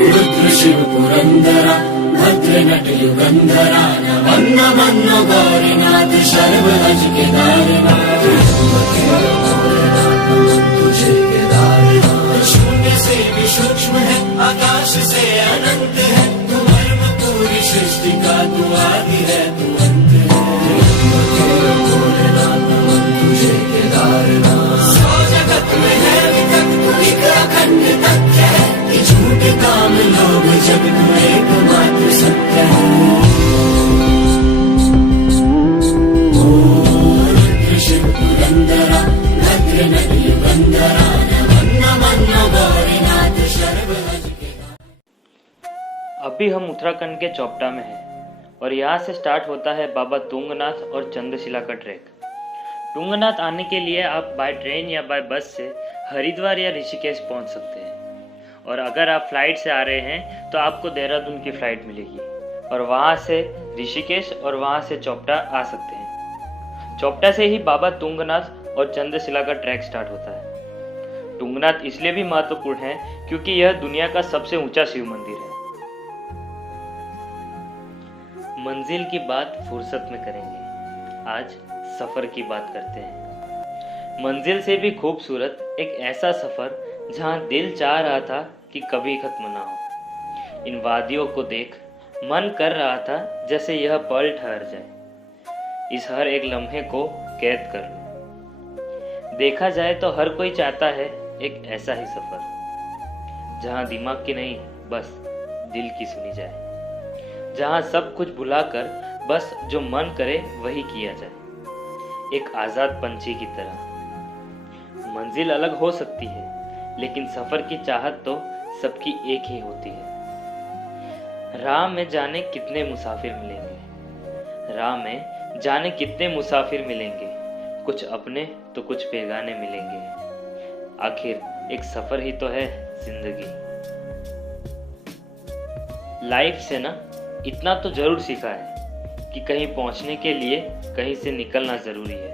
रुद्र शिव पुरंदरा भद्र नट युगंधरा नमन नमन गौरीनाथ सर्वभज केदारनाथ तुझे केदारनाथ शून्य से भी सूक्ष्म है आकाश से अनंत है तू धर्म पूरी सृष्टि का तू आदि है तू अंत है भोलेनाथ तुझे केदारनाथ सौ जगत में है विकट तू एक अखंड तथ्य है झूठ काम लोग जब तू एकमात्र सत्य है रुद्र शिव पुरंदरा भद्र नट युगंधरा नमन नमन गौरीनाथ सर्वभज केदारनाथ। अभी हम उत्तराखंड के चोपटा में हैं और यहाँ से स्टार्ट होता है बाबा तुंगनाथ और चंद्रशिला का ट्रैक। तुंगनाथ आने के लिए आप बाय ट्रेन या बाय बस से हरिद्वार या ऋषिकेश पहुँच सकते हैं और अगर आप फ्लाइट से आ रहे हैं तो आपको देहरादून की फ़्लाइट मिलेगी और वहाँ से ऋषिकेश और वहाँ से चोपटा आ सकते हैं। चोपटा से ही बाबा तुंगनाथ और चंद्रशिला का ट्रैक स्टार्ट होता है। तुंगनाथ इसलिए भी महत्वपूर्ण है क्योंकि यह दुनिया का सबसे ऊंचा शिव मंदिर है। मंजिल की बात फुर्सत में करेंगे, आज सफ़र की बात करते हैं। मंजिल से भी खूबसूरत एक ऐसा सफ़र जहाँ दिल चाह रहा था कि कभी खत्म ना हो। इन वादियों को देख मन कर रहा था जैसे यह पल ठहर जाए, इस हर एक लम्हे को कैद कर लूं। देखा जाए तो हर कोई चाहता है एक ऐसा ही सफर जहां दिमाग की नहीं बस दिल की सुनी जाए, जहां सब कुछ भुलाकर बस जो मन करे वही किया जाए, एक आजाद पंछी की तरह। मंजिल अलग हो सकती है लेकिन सफर की चाहत तो सबकी एक ही होती है। राह में जाने कितने मुसाफिर मिलेंगे, राह में जाने कितने मुसाफिर मिलेंगे, कुछ अपने तो कुछ बेगाने मिलेंगे, आखिर एक सफर ही तो है जिंदगी। लाइफ से ना इतना तो जरूर सीखा है कि कहीं पहुंचने के लिए कहीं से निकलना जरूरी है,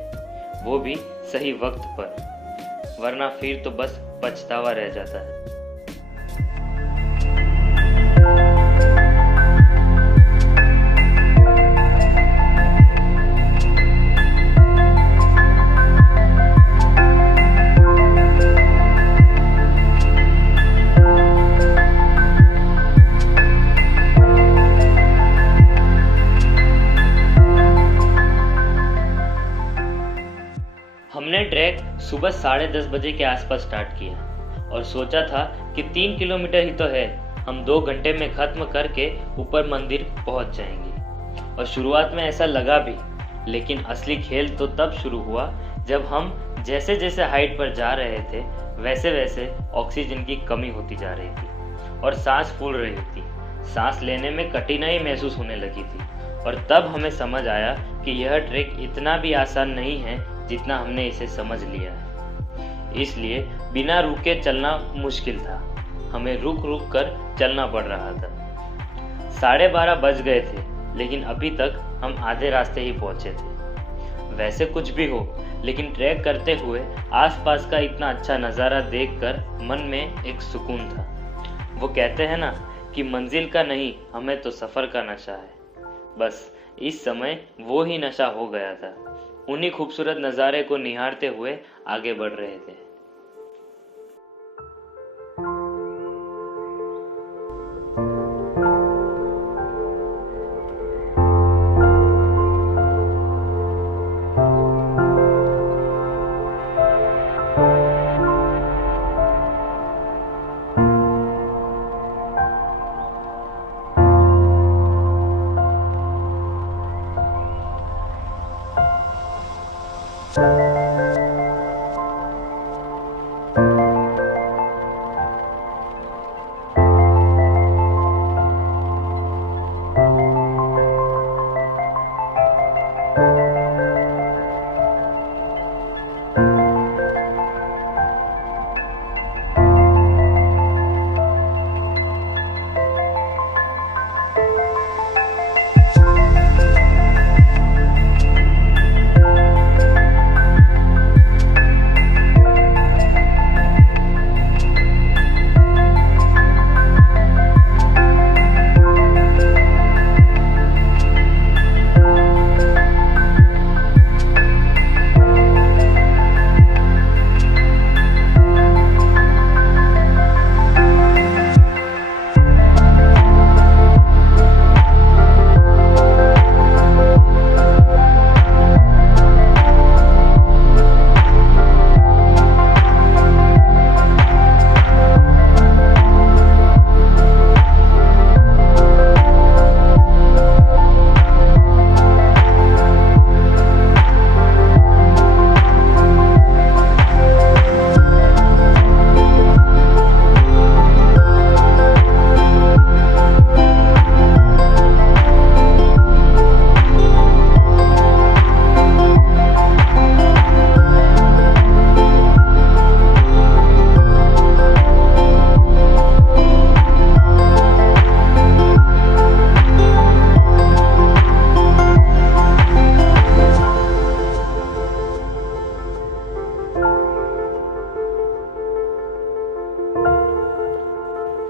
वो भी सही वक्त पर, वरना फिर तो बस पछतावा रह जाता है। हमने ट्रैक सुबह 10:30 बजे के आसपास स्टार्ट किया और सोचा था कि 3 किलोमीटर ही तो है, हम 2 घंटे में खत्म करके ऊपर मंदिर पहुंच जाएंगे। और शुरुआत में ऐसा लगा भी, लेकिन असली खेल तो तब शुरू हुआ जब हम जैसे जैसे हाइट पर जा रहे थे वैसे वैसे ऑक्सीजन की कमी होती जा रही थी और सांस फूल रही थी, सांस लेने में कठिनाई महसूस होने लगी थी। और तब हमें समझ आया कि यह ट्रैक इतना भी आसान नहीं है जितना हमने इसे समझ लिया है। इसलिए बिना रुके चलना मुश्किल था, हमें रुक रुक कर चलना पड़ रहा था। 12:30 बज गए थे लेकिन अभी तक हम आधे रास्ते ही पहुंचे थे। वैसे कुछ भी हो, लेकिन ट्रैक करते हुए आसपास का इतना अच्छा नज़ारा देखकर मन में एक सुकून था। वो कहते हैं ना कि मंजिल का नहीं, हमें तो सफ़र का नशा है। बस इस समय वो ही नशा हो गया था। उन्हीं खूबसूरत नज़ारे को निहारते हुए आगे बढ़ रहे थे।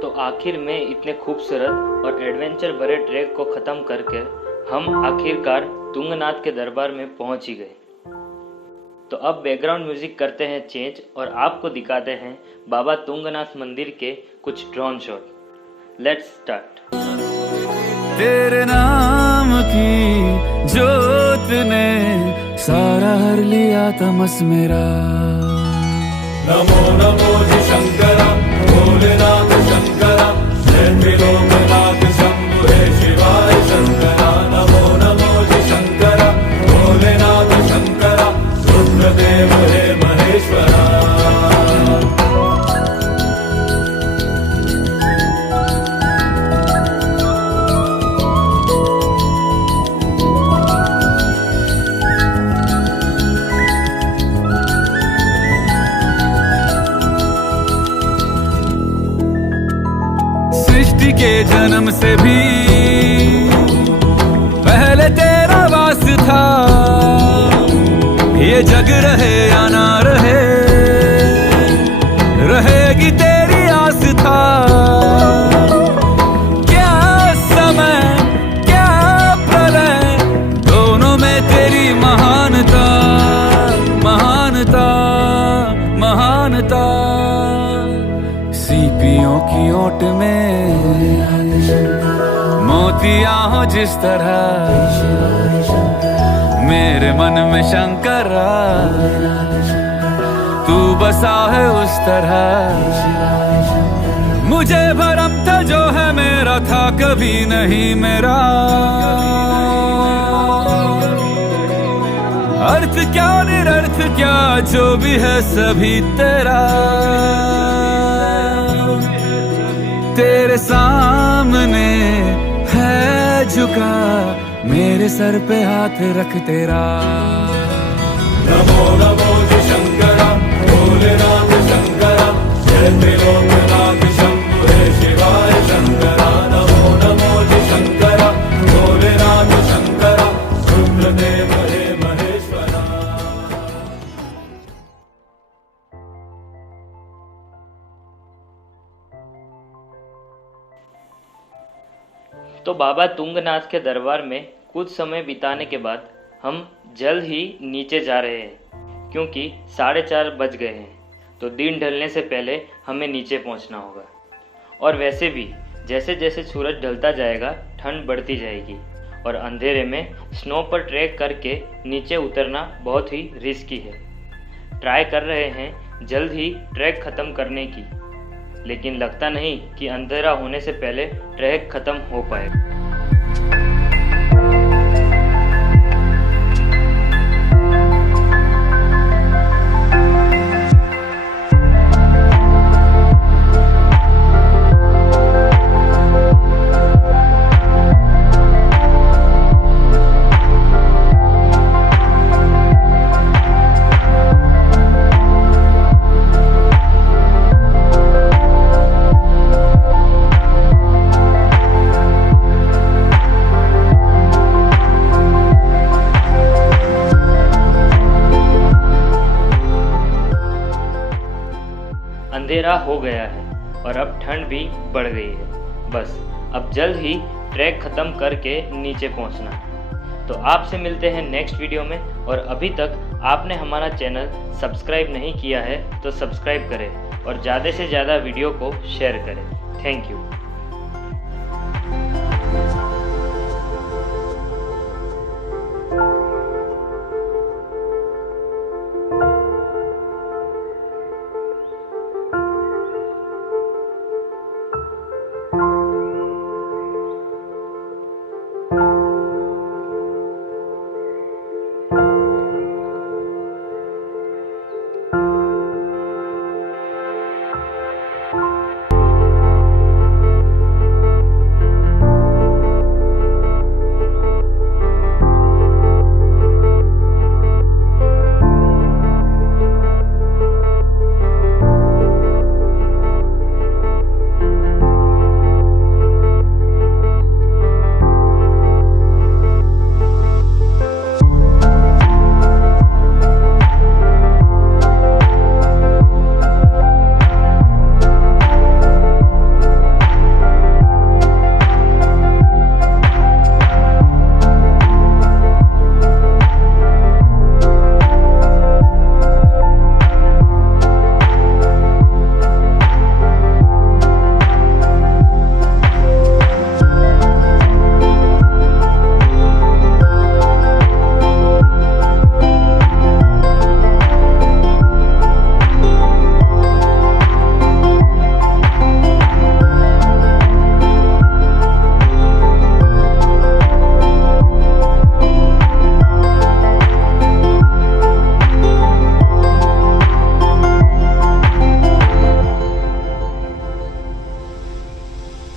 तो आखिर में इतने खूबसूरत और एडवेंचर भरे ट्रैक को ख़त्म करके हम आखिरकार तुंगनाथ के दरबार में पहुंच ही गए। तो अब बैकग्राउंड म्यूजिक करते हैं चेंज और आपको दिखाते हैं बाबा तुंगनाथ मंदिर के कुछ ड्रोन शॉट। Let's start. तेरे नाम की जोत ने सारा हर लिया तमस मेरा। नमो नमो जी शंकरा भोलेनाथ शंकरा जय त्रिलोकनाथ शंभु हे शिवाय शंकरा। नमो नमो जी शंकरा भोलेनाथ शंकरा रुद्रदेव हे महेश्वरा। सृष्टि के जन्म से भी पहले तेरा वास था। ये जग रहे या ना रहे, रहेगी तेरी आस था। क्या समय क्या प्रलय, दोनों में तेरी महानता महानता महानता। सीपियों की ओट में मोतियां हो जिस तरह, मेरे मन में शंकरा तू बसा है उस तरह। मुझे भरम था जो है मेरा था कभी नहीं मेरा। अर्थ क्या निरर्थ क्या जो भी है सभी तेरा। तेरे सामने है झुका मेरे सर पे हाथ रख तेरा। नमो नमो जी शंकरा भोलेनाथ शंकरा जय त्रिलोकनाथ शंभु हे शिवाय शंकरा। नमो नमो जी शंकरा भोलेनाथ शंकरा रुद्रदेव हे महेश्वरा। तो बाबा तुंगनाथ के दरबार में कुछ समय बिताने के बाद हम जल्द ही नीचे जा रहे हैं, क्योंकि 4:30 बज गए हैं। तो दिन ढलने से पहले हमें नीचे पहुंचना होगा। और वैसे भी जैसे जैसे सूरज ढलता जाएगा ठंड बढ़ती जाएगी और अंधेरे में स्नो पर ट्रैक करके नीचे उतरना बहुत ही रिस्की है। ट्राई कर रहे हैं जल्द ही ट्रैक ख़त्म करने की, लेकिन लगता नहीं कि अंधेरा होने से पहले ट्रैक खत्म हो पाएगा। अंधेरा हो गया है और अब ठंड भी बढ़ गई है। बस अब जल्द ही ट्रैक ख़त्म करके नीचे पहुंचना है। तो आपसे मिलते हैं नेक्स्ट वीडियो में। और अभी तक आपने हमारा चैनल सब्सक्राइब नहीं किया है तो सब्सक्राइब करें और ज़्यादा से ज़्यादा वीडियो को शेयर करें। Thank you.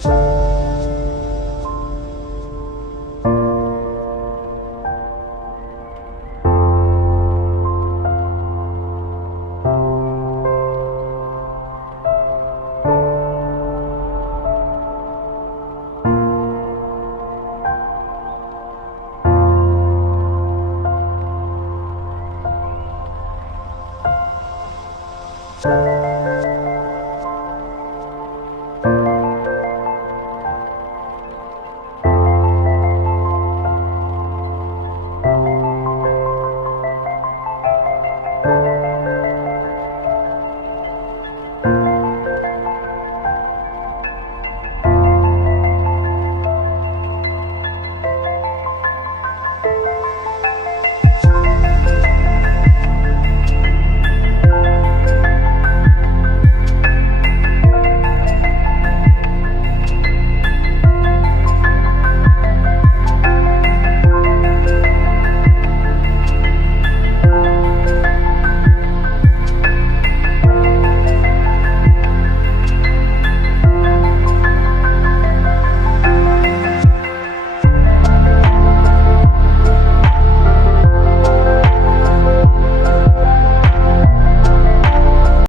you